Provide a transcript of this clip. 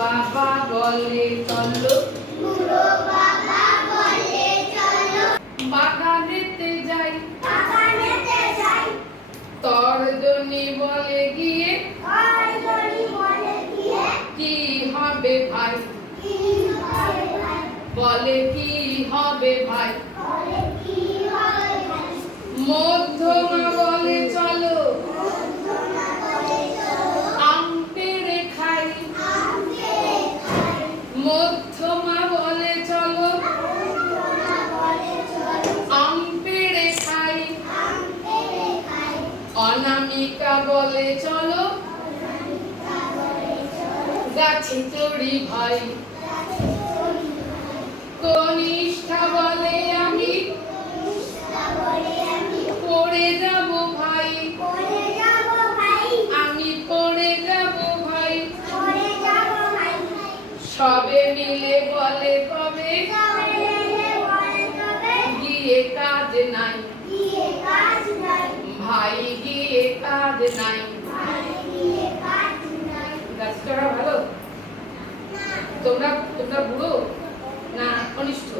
বাবা বলে চলো, বুড়ো বাবা বলে চলো, বাগানেতে যাই, বাগানেতে যাই, তর্জনী বলে গিয়ে, তর্জনী বলে গিয়ে, কি হবে ভাই, কি হবে ভাই, বলে কি হবে ভাই, বলে কি হবে ভাই, মধ্যমা বলে চলো, মধ্যমা বলে চলো, আম পেড়ে খাই, আম পেড়ে খাই, মধ্যমা বলে চলো, মধ্যমা বলে চলো, আম পেড়ে খাই, আম পেড়ে খাই, অনামিকা বলে চলো, অনামিকা বলে চলো, গাছে চড়ি ভাই, গাছে চড়ি ভাই, কনিষ্ঠা বলে আমি কনিষ্ঠা বলে আমি পড়ে যাব ভাই, পড়ে যাব ভাই, আমি পড়ে যাব ভাই, পড়ে যাব ভাই, সবে মিলে বলে কবে, সবে মিলে বলে তবে, গিয়ে কাজ নাই, গিয়ে কাজ নাই, ভাই গিয়ে কাজ নাই। ভাই গিয়ে কাজ নাই, গাছ চড়া ভালো? না তোমরা তোমরা বুড়ো না কনিষ্ঠ?